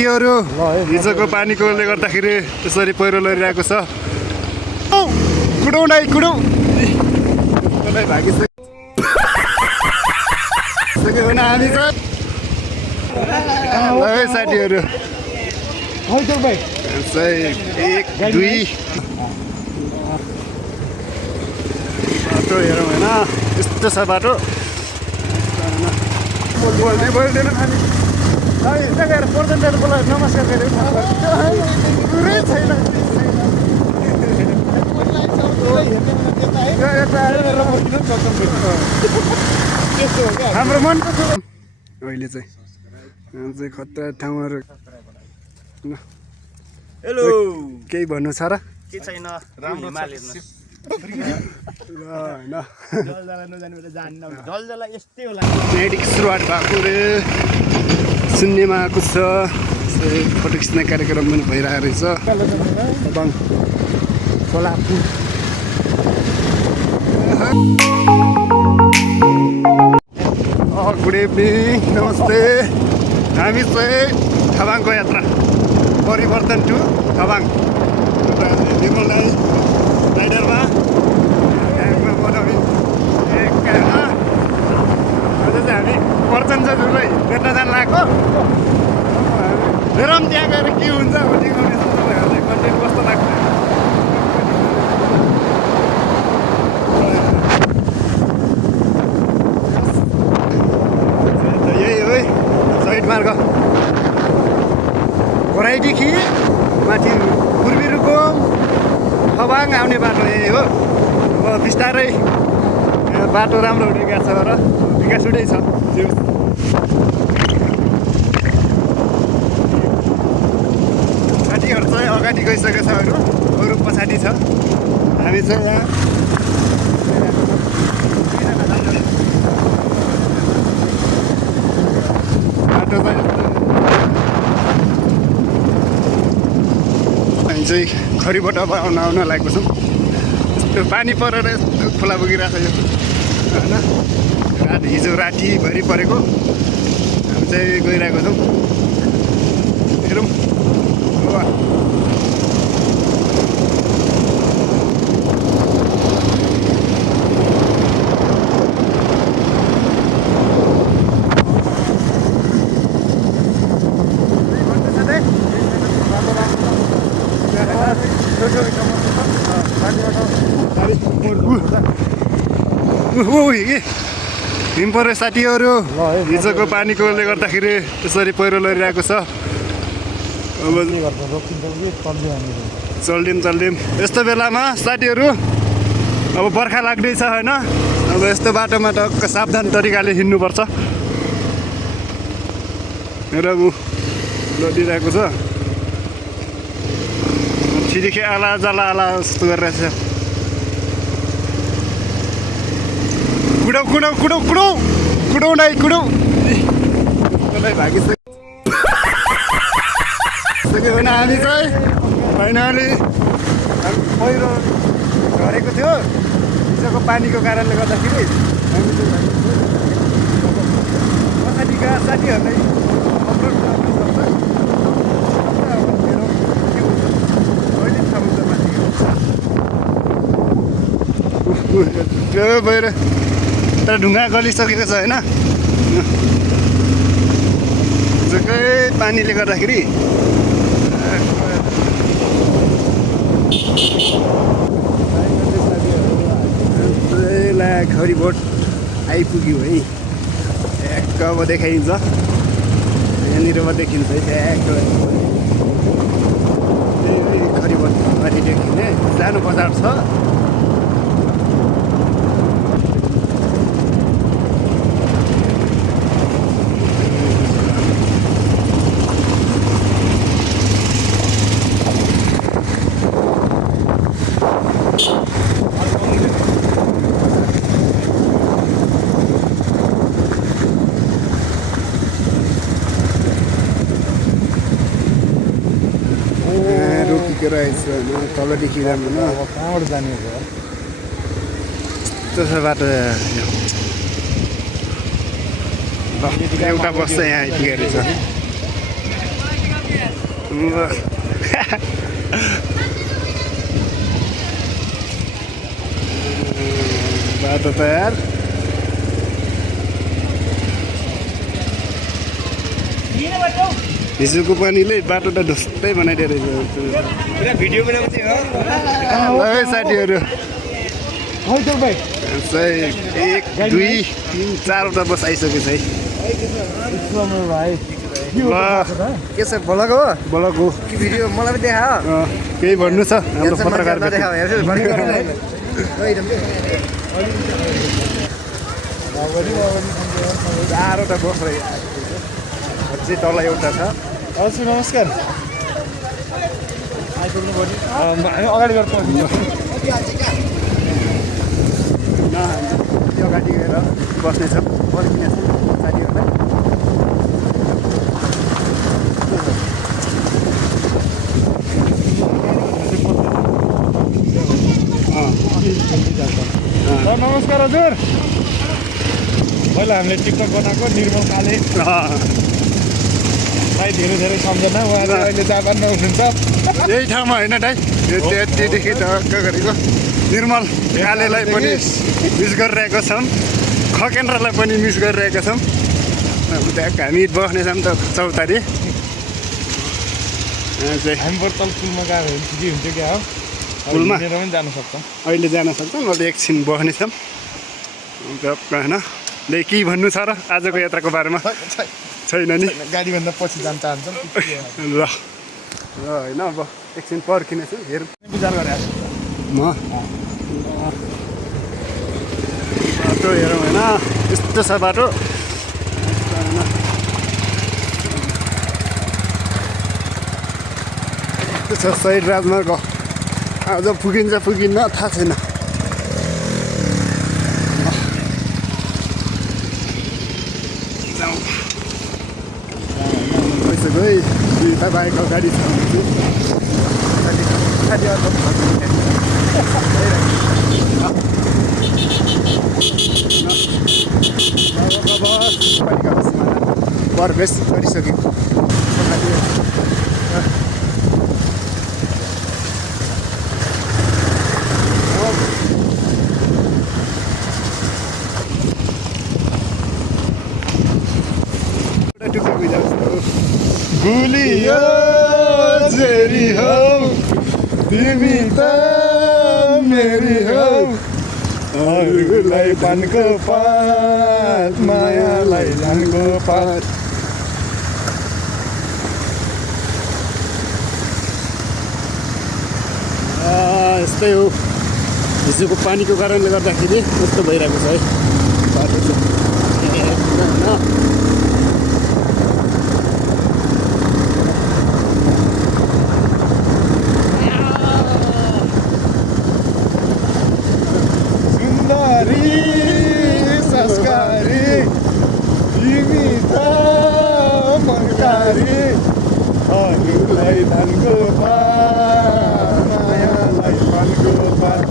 हिजोको पानीकोले गर्दाखेरि यसरी पहिरो लगिरहेको छ। कुडौ नै कुडौ भागिसक्यो भने हामी चाहिँ साथीहरू 1 2 बाटो हेरौँ होइन यस्तो छ बाटो बोल्दैन हामी यता गएर पर्यटकहरूलाई नमस्कार गरेर पुरै छैन हाम्रो मनको अहिले चाहिँ खतरा ठाउँहरू हेलो केही भन्नु छ र के छैन राम्रो हिमाल हेर्नुहोस् होइन जलजला नजाने बेला जान्न जलजला यस्तै होला मेडिक सुरुवात भएको रे सुन्नेमा आएको छ फोटो खिच्ने कार्यक्रम पनि भइरहेको रहेछ खोला गुड इभिनिङ नमस्ते हामी चाहिँ थाबाङको यात्रा परिवर्तन टु थाबाङ विमल राई राइडरमा ट्याङ्कमा बनाउने अझ चाहिँ हामी पर्चन जजुरलाई भेट्न जान लागेको हेरौँ त्यहाँ गएर के हुन्छ भन्ने तपाईँहरूलाई कन्टेन्ट कस्तो लाग्छ यही हो है सहिद मार्ग घोराइदेखि माथि पूर्वी रुकुम थाबाङ आउने बाटो यही हो अब बिस्तारै बाटो राम्रो हुने गएको छ र विकास हुँदै छ साथीहरू चाहिँ अगाडि गइसकेको छ अरू पछाडि छ हामी चाहिँ यहाँ बाटो हामी चाहिँ खरीबाट आउन लागेको छौँ त्यो पानी परेर यस्तो खोला बगिरहेको छ यो होइन हिजो रातिभरि परेको हामी चाहिँ गइरहेको छौँ हेरौँ हिम पऱ्यो साथीहरू हिजोको पानीकोले गर्दाखेरि यसरी पहिरो लगिरहेको छ अब चल्दिम यस्तो बेलामा साथीहरू अब बर्खा लाग्दैछ होइन अब यस्तो बाटोमा टक्क सावधान तरिकाले हिँड्नुपर्छ र ऊ लडिरहेको छ छिदेखि आला जला आला जस्तो गरिरहेको छ कुडौ नै भागिसक्यो भने हामी चाहिँ फाइनली पहिरो झरेको थियो हिजोको पानीको कारणले गर्दाखेरि हामी चाहिँ पछाडिका साथीहरूलाई अप्रोच गर्नुपर्छ अहिले थाहा हुन्छ माथि भएर तर ढुङ्गा गलिसकेको छ होइन जग्गै पानीले गर्दाखेरि खरीबोट आइपुग्यो है ट्याक्क अब देखाइन्छ यहाँनिर देखिन्छ है ट्याक्क खरीबोट माथि देखिने सानो बजार छ रहेछ तलदेखि राम्रो न कहाँबाट जाने त्यसो बाटो एउटा बस चाहिँ यहाँ आइपुगेको रहेछ बाटो तयार हिजोको पानीले बाटो त ढुस्सै बनाइदिएर भिडियो बनाउँदै हो साथीहरू भाइ 1 2 3 4वटा बस आइसकेछ है भाइ के छ ब्लग हो ब्लग हो भिडियो मलाई पनि देखा केही भन्नु छ हाम्रो पत्रकार चारवटा बस अझै तल एउटा छ हजुर नमस्कार आइपुग्नु पर्ने हामी अगाडि गर्छ त्यो अगाडि गएर बस्नेछौँ पर्खिनेछौँ साथीहरूलाई नमस्कार हजुर पहिला हामीले टिकटक बनाएको निर्मल काले भाइ धेरै धेरै सम्झना उहाँले अहिले जापानमा हुनुहुन्छ यही ठाउँमा होइन दाइ त्यतिदेखि ढक्क गरेको निर्मल कालेलाई पनि मिस गरिरहेको छौँ खकेन्द्रलाई पनि मिस गरिरहेका छौँ हामी बस्नेछौँ त चौतारी हामी बर्तल पुलमा गएको भने ठिकै हुन्छ क्या हो पुलमा पनि जान सक्छौँ अहिले जान सक्छौँ अहिले एकछिन बस्नेछौँ होइन ले के भन्नु छ र आजको यात्राको बारेमा छैन नि गाडीभन्दा पछि जान चाहन्छौँ ल होइन अब एकछिन पर्खिनेछु हेर विचार गरेर म बाटो हेरौँ होइन यस्तो छ बाटो यस्तो छ सहिद राजमार्ग आज पुगिन्छ पुगिन्न थाहा छैन भइसक्यो है दुईवटा बाइक अगाडि छ प्रवेश गरिसक्यो गुलियो जेरी हौ तिमी त मेरी हौ अरूलाई पानको पात मायालाई धानको पात यस्तै हो हिजोको पानीको कारणले गर्दाखेरि यस्तो भइरहेको छ है बाटो चाहिँ अरूलाई धानको पात मायालाई पानको पात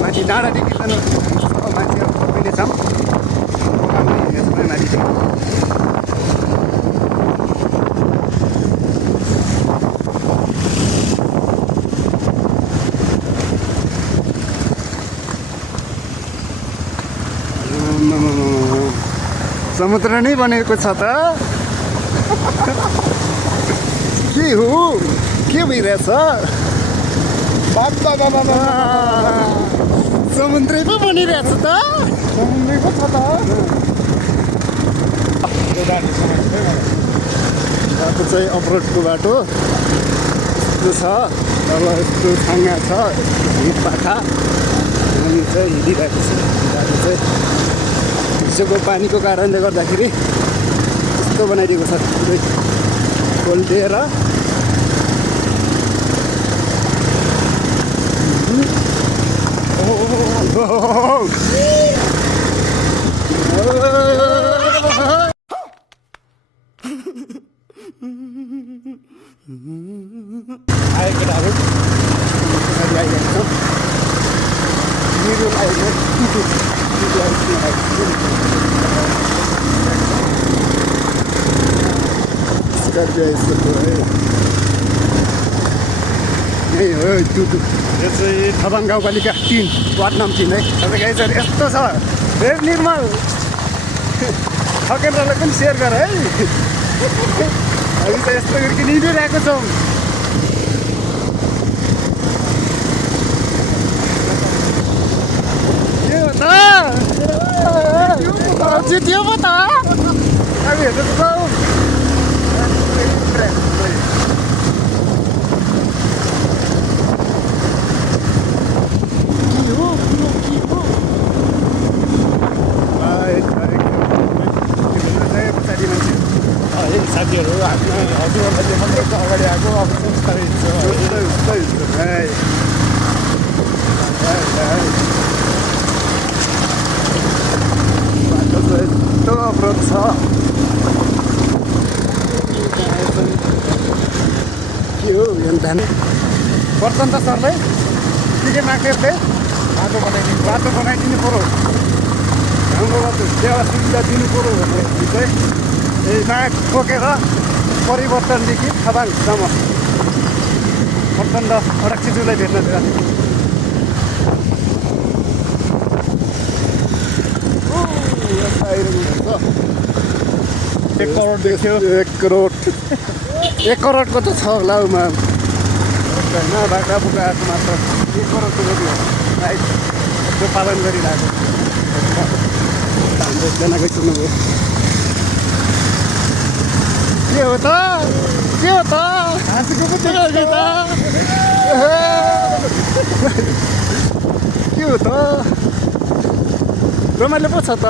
माथि डाँडादेखि त मान्छेहरू सबैले छौँ माथि समुद्र नै बनेको छ त के हो के भइरहेछ समुद्रै पो बनिरहेछ त समुद्रै पो छ त बाटो चाहिँ अफरोडको बाटो यस्तो छ अब यस्तो छाङ्गा छ हिटपाखा अनि चाहिँ हिँडिरहेको छ हिँडाएको चाहिँ हिजोको पानीको कारणले गर्दाखेरि यस्तो बनाइदिएको छ पुरै कोल्टेर आयो केटाहरू पछाडि आइरहेको छ मेरो आएको स्कर्पियो यस्तो है यही हो टुटु यो चाहिँ थबाङ गाउँपालिका 3 वार्ड नम्बर 3 है तपाईँको चाहिँ यस्तो छ भेट निर्मल ठकेन्द्रलाई पनि सेयर गर है हामी त यस्तो गरी निभिरहेको छौँ जित्यो पो त हामी हेर्नु त पछाडि मान्छे साथीहरू आफ्नो हजुरहरूलाई देखाउनु अगाडि आएको अब संस्कार हिँड्छ यस्तो अवरोध छ के हो यो धान वर्तन त सरले के माग्दै बाटो बनाइदिनु पऱ्यो हाम्रो सेवा सुविधा दिनु पऱ्यो भनेर चाहिँ यही माग बोकेर परिवर्तनदेखि थबाङसम्म प्रचण्ड अध्यक्षज्यूलाई भेट्न जाने 1 करोड देख्यो 1 करोडको त छ होला हौ होइन बाख्रा पुकाएको मात्र 1 करोडको जति हो त्यो पालन गरिरहेको हाम्रो एकजनाकै सुन्नुभयो के हो त हाँसीको पो के हो त रमाइलो पो छ त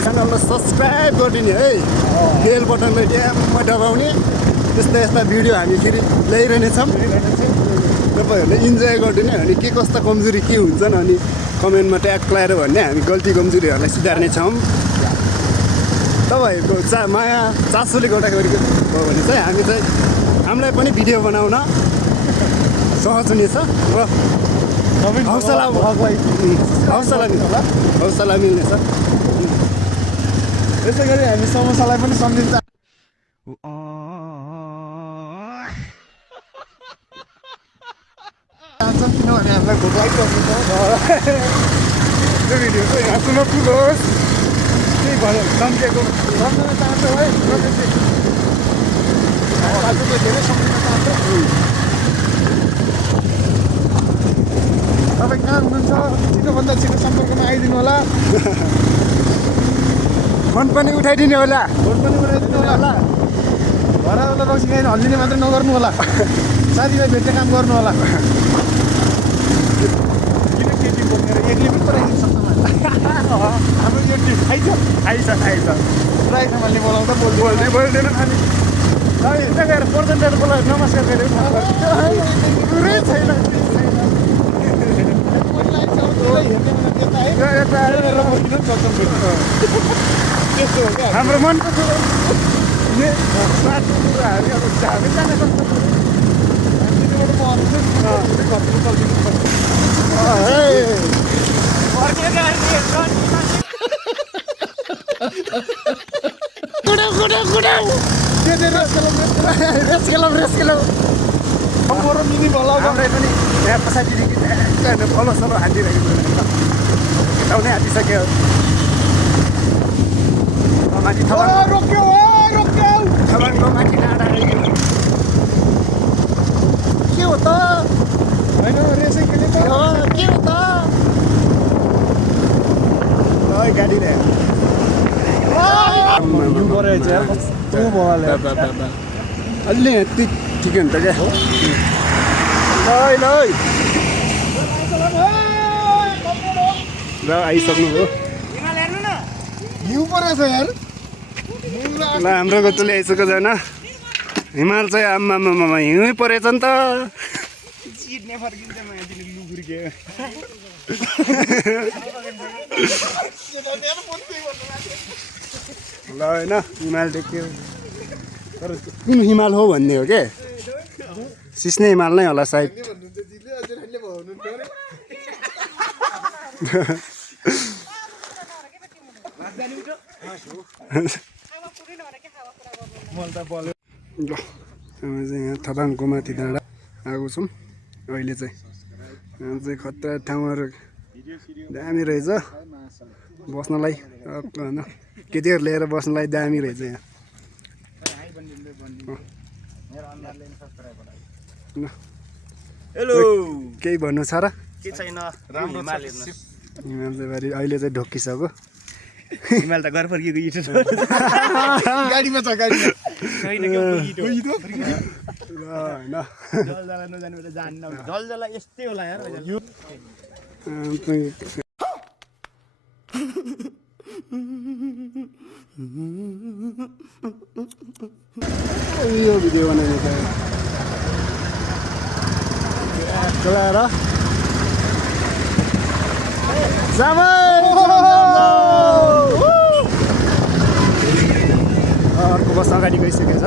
च्यानललाई सब्सक्राइब गरिदिने है बेल बटनलाई ड्याममा दबाउने यस्ता भिडियो हामी फेरि ल्याइरहनेछौँ तपाईँहरूले इन्जोय गरिदिने अनि के कस्ता कमजोरी के हुन्छन् अनि कमेन्टमा ट्याग लगाएर भन्ने हामी गल्ती कमजोरीहरूलाई सुधार्नेछौँ तपाईँहरूको माया चासोले गर्दाखेरि भयो भने चाहिँ हामी चाहिँ हामीलाई पनि भिडियो बनाउन सहज हुनेछ र हौसला मिल्नेछ त्यसै गरी हामी समोसालाई पनि सम्झिन्छ किनभने हामीलाई भोक लागिसकेको छ त्यो भिडियो चाहिँ यहाँ सुन पुगोस् त्यही भयो सम्झेको सम्झन चाहन्छ है धेरै सम्झिन चाहन्छ तपाईँ कहाँ हुनुहुन्छ छिटोभन्दा छिटो सम्पर्कमा आइदिनु होला फोन पनि उठाइदिने होला घरहरूलाई रक्सी खाएर हल्लिने मात्रै नगर्नु होला साथीलाई भेट्ने काम गर्नु होला किन केटी बोकेर एक्लै पनि पठाइदिनु सक्छ हाम्रो यो टिम खाइछ प्रायः सम्हाल्ने बोलाउँदा बोल्दैन अनि यता गएर पर्सेन्टेज बोलाएर नमस्कार गरेर पुरै छैन हाम्रो मनको कुरो हामी अब हामी जान मिनी भला हाम्रै पनि यहाँ पछाडिदेखि फलो सलो हालिदिरहेको यताउनै हालिसक्यो माथि रोक्यो थबाङको माथि डाँडा के हो त होइन रेसै खेलेको के हो त गाडी भयो अलि ठिकै हुन्छ क्या ल ल आइसक्नु हो हिउँ परेछ यार ल हाम्रो गतुले आइसकेको छैन हिमाल चाहिँ आम्मामा हिउँै परेछ नि त चिट्ने फर्किन्छ मान्छेले लुकुर्के ल होइन हिमाल देख्यो तर कुन हिमाल हो भन्ने हो के सिस्ने हिमाल नै होला सायद ल हामी चाहिँ यहाँ थपाङको माथि डाँडा आएको छौँ अहिले चाहिँ यहाँ चाहिँ खतरा ठाउँहरू दामी रहेछ बस्नलाई होइन केटीहरू लिएर बस्नलाई दामी रहेछ यहाँ हेलो केही भन्नु छ र के छैन राम्रो हिमाल चाहिँ अहिले चाहिँ ढोकिसक्यो हिमाल त घर फर्किएको इटो छ गाडीमा छ गाडीमा छैन के इटो होइन जलजला नजाने बेला जान्न जलजला यस्तै होला यार यो भिडियो बनाउने त चलाएर अर्को बस अगाडि गइसकेछ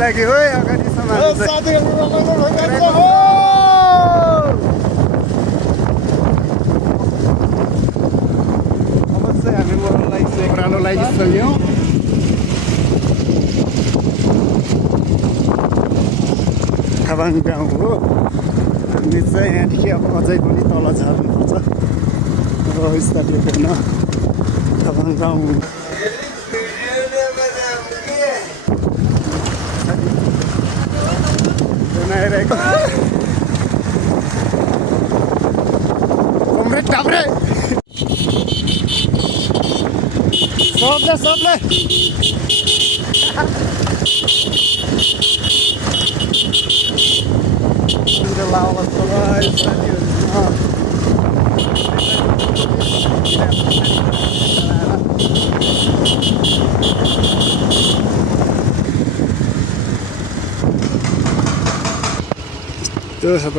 लाग्यो है अगाडिसम्म हामी ओह्रालो लागिसक्यौँ थाबाङ गाउँ हो हामी चाहिँ यहाँदेखि अब अझै पनि तल झर्नुपर्छ र स्थानीय पुग्न थाबाङ गाउँ कमरेड टाब्रे सबले त्यो छ त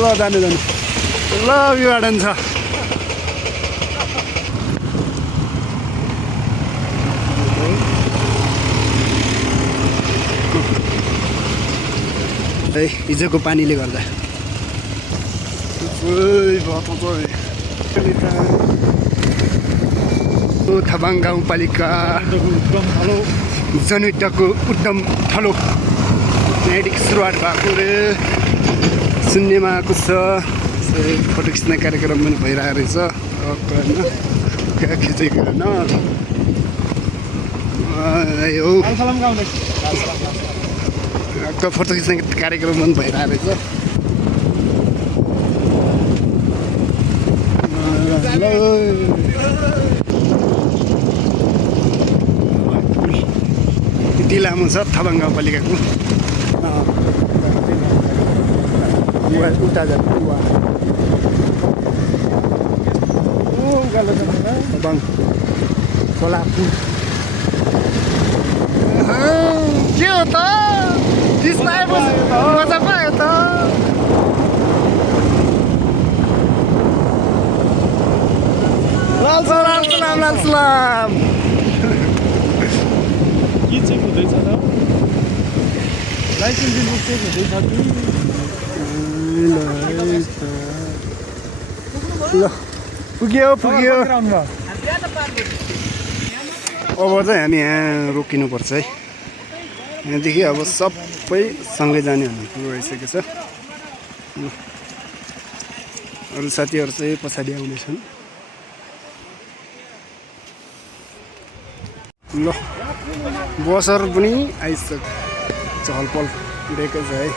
ल जाने ल यो गार्डन छ हिजोको पानीले गर्दा थाबाङ गाउँपालिका जनयुद्धको उद्यम ठलो यहाँदेखि सुरुवात भएको रे सुन्नेमा आएको छ फोटो खिच्ने कार्यक्रम पनि भइरहेको रहेछ होइन खिचेको होइन फोटो खिच्ने कार्यक्रम पनि भइरहेको रहेछ यति लामो छ थाबाङ गाउँपालिकाको उता जानु थाबाङ सोलापुर के हो त त्यसमा आएपछि मजा पायो त लाल सलाम के चेक हुँदैछ त लाइसेन्स बुक चेक हुँदैछ ल पुग्यो अब चाहिँ हामी यहाँ रोकिनुपर्छ है यहाँदेखि अब सबै सँगै जाने भन्ने कुरो भइसकेको छ अरू साथीहरू चाहिँ पछाडि आउनेछन्। ल बसहरू पनि आइसक्यो, चहल पहल दिएको छ है,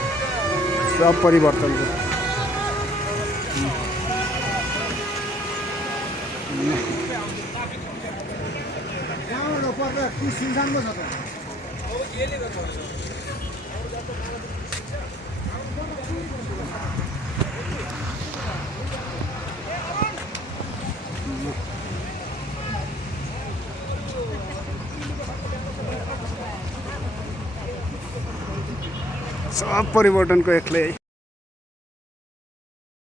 सब परिवर्तन छ। सब परिवर्तनको एक्लै है।